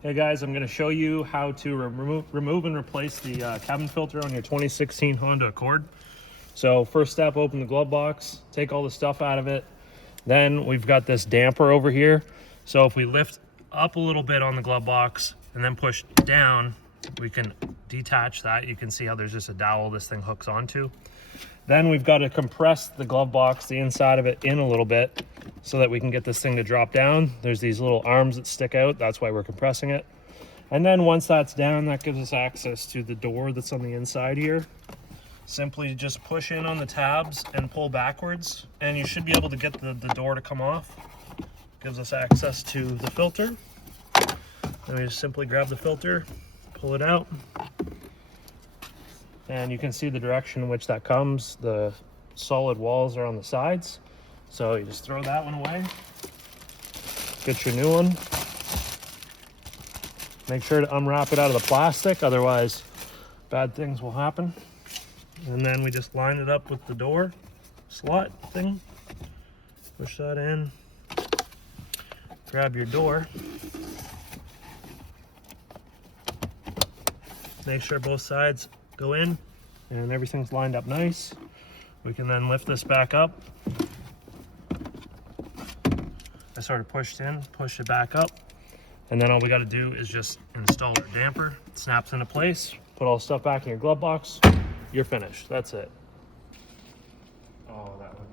Hey guys, I'm going to show you how to remove and replace the cabin filter on your 2016 Honda Accord. So first step, open the glove box, take all the stuff out of it. Then we've got this damper over here. So if we lift up a little bit on the glove box and then push down, we can detach that. You can see how there's just a dowel this thing hooks onto. Then we've got to compress the glove box, the inside of it, in a little bit so that we can get this thing to drop down. There's these little arms that stick out. That's why we're compressing it. And then once that's down, that gives us access to the door that's on the inside here. Simply just push in on the tabs and pull backwards, and you should be able to get the door to come off. Gives us access to the filter. Then we just simply grab the filter, pull it out, and you can see the direction in which that comes. The solid walls are on the sides. So you just throw that one away, get your new one. Make sure to unwrap it out of the plastic, otherwise bad things will happen. And then we just line it up with the door slot thing. Push that in, grab your door. Make sure both sides go in and everything's lined up nice. We can then lift this back up. I sort of pushed in, push it back up, and then all we got to do is just install our damper. It snaps into place, put all the stuff back in your glove box, you're finished. That's it.